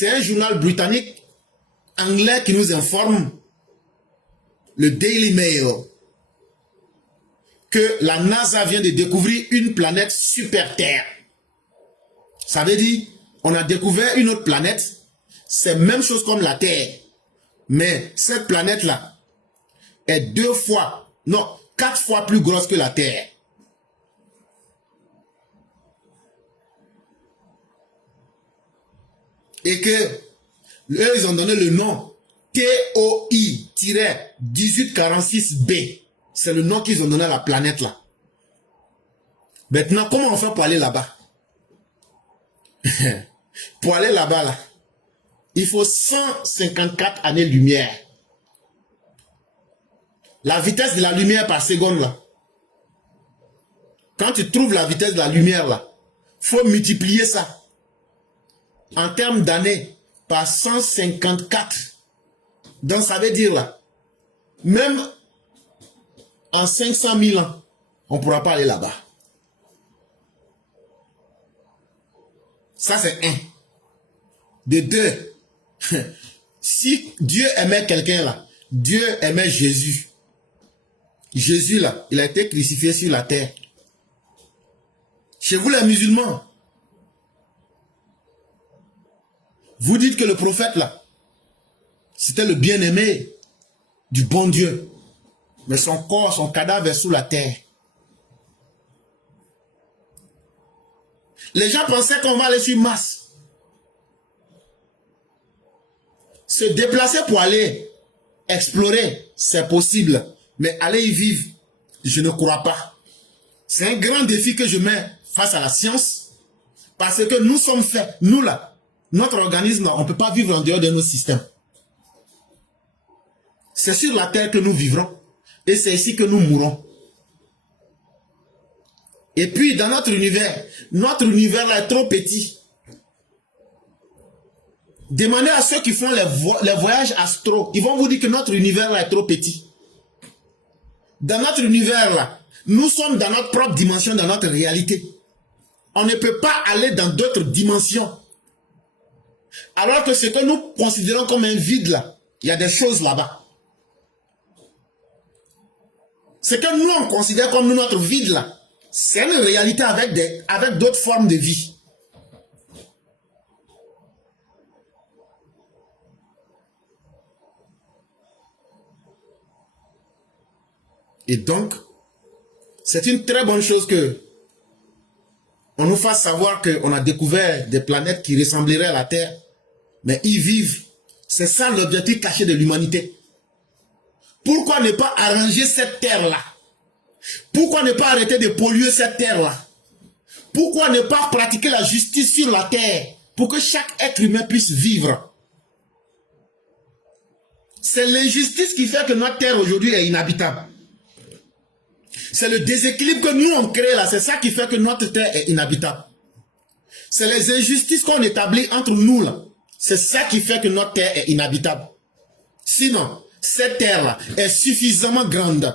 C'est un journal britannique anglais qui nous informe, le Daily Mail, que la NASA vient de découvrir une planète super Terre. Ça veut dire, on a découvert une autre planète, c'est la même chose comme la Terre. Mais cette planète-là est 2 fois, non, 4 fois plus grosse que la Terre. Et que, eux, ils ont donné le nom TOI-1846b. C'est le nom qu'ils ont donné à la planète là. Maintenant, comment on fait pour aller là-bas? Pour aller là-bas, là, il faut 154 années-lumière. La vitesse de la lumière par seconde, là. Quand tu trouves la vitesse de la lumière, là, il faut multiplier ça en termes d'années par 154. Donc, ça veut dire, là, même en 500 000 ans, on ne pourra pas aller là-bas. Ça, c'est un. De deux, si Dieu aimait quelqu'un là, Dieu aimait Jésus. Jésus là, il a été crucifié sur la terre. Chez vous les musulmans, vous dites que le prophète là, c'était le bien-aimé du bon Dieu. Mais son corps, son cadavre est sous la terre. Les gens pensaient qu'on va aller sur Mars. Se déplacer pour aller explorer, c'est possible. Mais aller y vivre, je ne crois pas. C'est un grand défi que je mets face à la science. Parce que nous sommes faits, nous là, notre organisme, on ne peut pas vivre en dehors de nos systèmes. C'est sur la terre que nous vivrons. Et c'est ici que nous mourrons. Et puis dans notre univers là est trop petit. Demandez à ceux qui font les voyages astro, ils vont vous dire que notre univers là est trop petit. Dans notre univers là, nous sommes dans notre propre dimension, dans notre réalité. On ne peut pas aller dans d'autres dimensions. Alors que ce que nous considérons comme un vide là, il y a des choses là-bas. Ce que nous on considère comme notre vide là, c'est une réalité avec d'autres formes de vie. Et donc, c'est une très bonne chose que on nous fasse savoir qu'on a découvert des planètes qui ressembleraient à la Terre, mais ils vivent. C'est ça l'objectif caché de l'humanité. Pourquoi ne pas arranger cette terre-là? Pourquoi ne pas arrêter de polluer cette terre-là? Pourquoi ne pas pratiquer la justice sur la terre pour que chaque être humain puisse vivre? C'est l'injustice qui fait que notre terre aujourd'hui est inhabitable. C'est le déséquilibre que nous on crée là, c'est ça qui fait que notre terre est inhabitable. C'est les injustices qu'on établit entre nous là. C'est ça qui fait que notre terre est inhabitable. Sinon, cette terre-là est suffisamment grande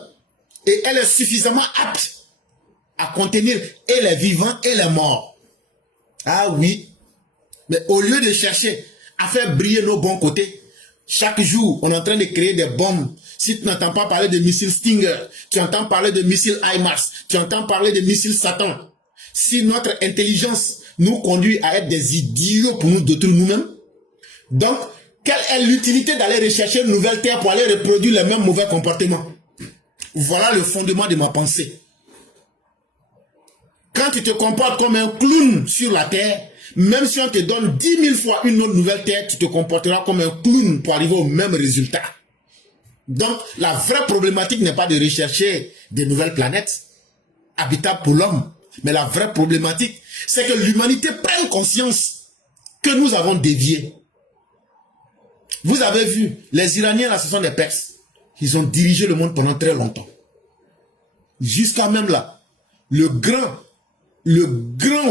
et elle est suffisamment apte à contenir et les vivants et les morts. Ah oui. Mais au lieu de chercher à faire briller nos bons côtés, chaque jour, on est en train de créer des bombes. Si tu n'entends pas parler de missiles Stinger, tu entends parler de missiles HIMARS, tu entends parler de missiles Satan. Si notre intelligence nous conduit à être des idiots pour nous détruire nous-mêmes, donc, quelle est l'utilité d'aller rechercher une nouvelle terre pour aller reproduire les mêmes mauvais comportements? Voilà le fondement de ma pensée. Quand tu te comportes comme un clown sur la terre, même si on te donne 10 000 fois une autre nouvelle terre, tu te comporteras comme un clown pour arriver au même résultat. Donc, la vraie problématique n'est pas de rechercher des nouvelles planètes habitables pour l'homme. Mais la vraie problématique, c'est que l'humanité prenne conscience que nous avons dévié. Vous avez vu, les Iraniens, là, ce sont des Perses. Ils ont dirigé le monde pendant très longtemps. Jusqu'à même là, le grand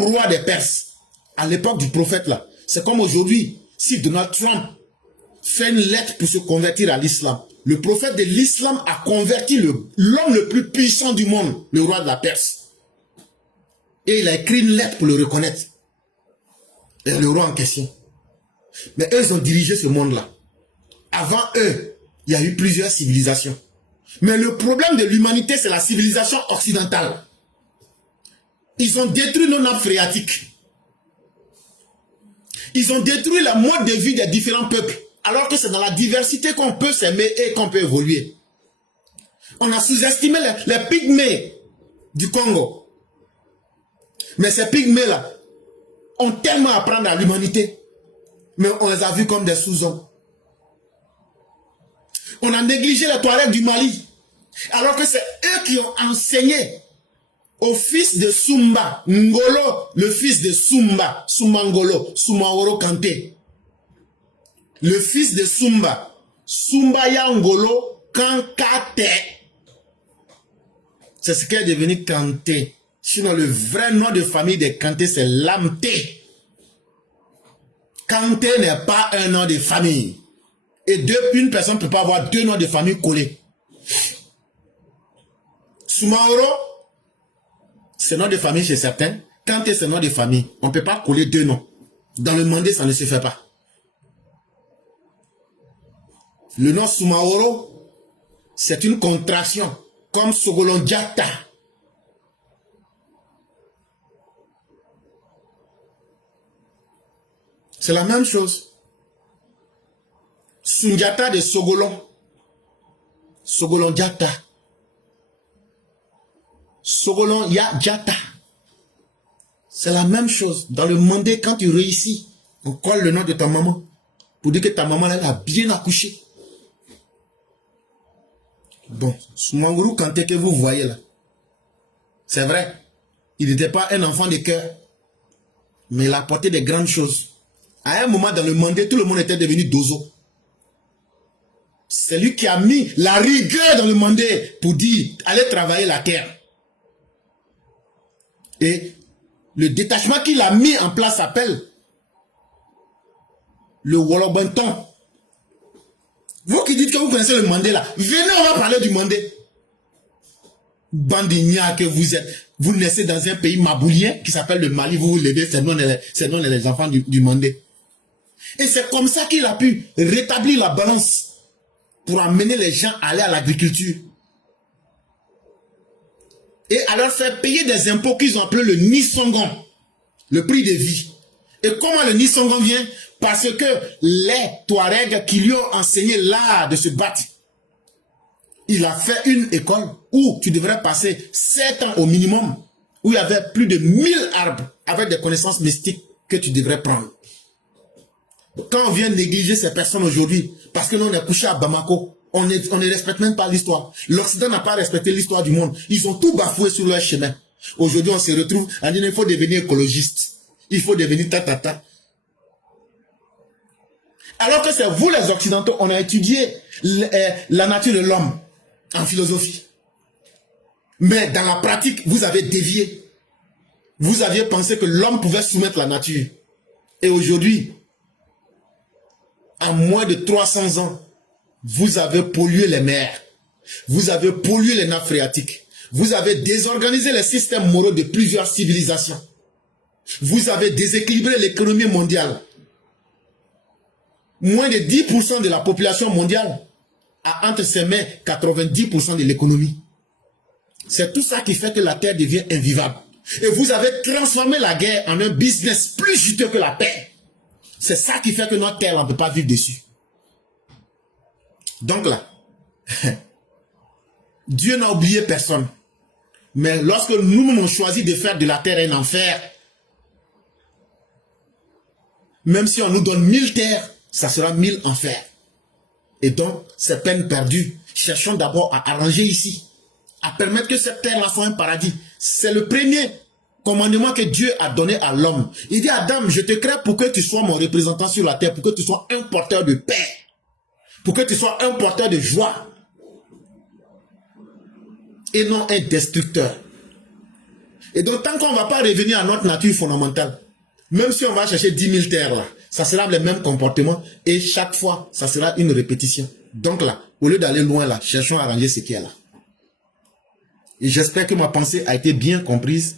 roi des Perses, à l'époque du prophète là, c'est comme aujourd'hui, si Donald Trump fait une lettre pour se convertir à l'islam, le prophète de l'islam a converti l'homme le plus puissant du monde, le roi de la Perse. Et il a écrit une lettre pour le reconnaître. Et le roi en question. Mais eux, ils ont dirigé ce monde-là. Avant eux, il y a eu plusieurs civilisations. Mais le problème de l'humanité, c'est la civilisation occidentale. Ils ont détruit nos nappes phréatiques. Ils ont détruit la mode de vie des différents peuples. Alors que c'est dans la diversité qu'on peut s'aimer et qu'on peut évoluer. On a sous-estimé les pygmées du Congo. Mais ces pygmées-là ont tellement à apprendre à l'humanité. Mais on les a vus comme des sous-hommes. On a négligé les Touaregs du Mali. Alors que c'est eux qui ont enseigné au fils de Sumba, Ngolo, le fils de Sumba, Ngolo, Soumaoro Kanté. Le fils de Sumba, Sumbaya Ngolo Kankate. C'est ce qui est devenu Kanté. Sinon, le vrai nom de famille des Kanté, c'est Lamté. Kanté n'est pas un nom de famille. Et une personne ne peut pas avoir deux noms de famille collés. Soumaoro, c'est nom de famille chez certains. Kanté, c'est nom de famille. On ne peut pas coller deux noms. Dans le Mandé, ça ne se fait pas. Le nom Soumaoro, c'est une contraction, comme Sogolondiata. C'est la même chose. Sundiata de Sogolon. Sogolondiata. Sogolon Diata. C'est la même chose. Dans le Mandé, quand tu réussis, on colle le nom de ta maman. Pour dire que ta maman, elle a bien accouché. Bon, Soumaoro Kanté que vous voyez là, c'est vrai, il n'était pas un enfant de cœur, mais il a apporté des grandes choses. À un moment dans le Mandé, tout le monde était devenu dozo. C'est lui qui a mis la rigueur dans le Mandé pour dire, allez travailler la terre. Et le détachement qu'il a mis en place s'appelle le Wolobanton. Vous qui dites que vous connaissez le Mandé là, venez, on va parler du Mandé. Bandigna que vous êtes. Vous naissez dans un pays maboulien qui s'appelle le Mali, vous vous levez, c'est non les enfants du Mandé. Et c'est comme ça qu'il a pu rétablir la balance pour amener les gens à aller à l'agriculture. Et à leur faire payer des impôts qu'ils ont appelés le Nisongon, le prix de vie. Et comment le Nisongon vient? Parce que les Touaregs qui lui ont enseigné l'art de se battre, il a fait une école où tu devrais passer 7 ans au minimum, où il y avait plus de 1000 arbres avec des connaissances mystiques que tu devrais prendre. Quand on vient négliger ces personnes aujourd'hui, parce que nous on est couché à Bamako, on ne respecte même pas l'histoire. L'Occident n'a pas respecté l'histoire du monde. Ils ont tout bafoué sur leur chemin. Aujourd'hui on se retrouve à dire il faut devenir écologiste. Il faut devenir tatata. Alors que c'est vous les Occidentaux, on a étudié la nature de l'homme en philosophie. Mais dans la pratique, vous avez dévié. Vous aviez pensé que l'homme pouvait soumettre la nature. Et aujourd'hui, en moins de 300 ans, vous avez pollué les mers. Vous avez pollué les nappes phréatiques. Vous avez désorganisé les systèmes moraux de plusieurs civilisations. Vous avez déséquilibré l'économie mondiale. Moins de 10% de la population mondiale a entre ses mains 90% de l'économie. C'est tout ça qui fait que la terre devient invivable. Et vous avez transformé la guerre en un business plus juteux que la paix. C'est ça qui fait que notre terre, on ne peut pas vivre dessus. Donc là, Dieu n'a oublié personne. Mais lorsque nous avons choisi de faire de la terre un enfer, même si on nous donne 1000 terres, ça sera 1000 enfers. Et donc, c'est peine perdue. Cherchons d'abord à arranger ici, à permettre que cette terre-là soit un paradis. C'est le premier commandement que Dieu a donné à l'homme. Il dit à Adam, je te crée pour que tu sois mon représentant sur la terre, pour que tu sois un porteur de paix, pour que tu sois un porteur de joie, et non un destructeur. Et donc, tant qu'on ne va pas revenir à notre nature fondamentale, même si on va chercher 10 000 terres là, ça sera le même comportement et chaque fois, ça sera une répétition. Donc là, au lieu d'aller loin là, cherchons à arranger ce qu'il y a là. Et j'espère que ma pensée a été bien comprise.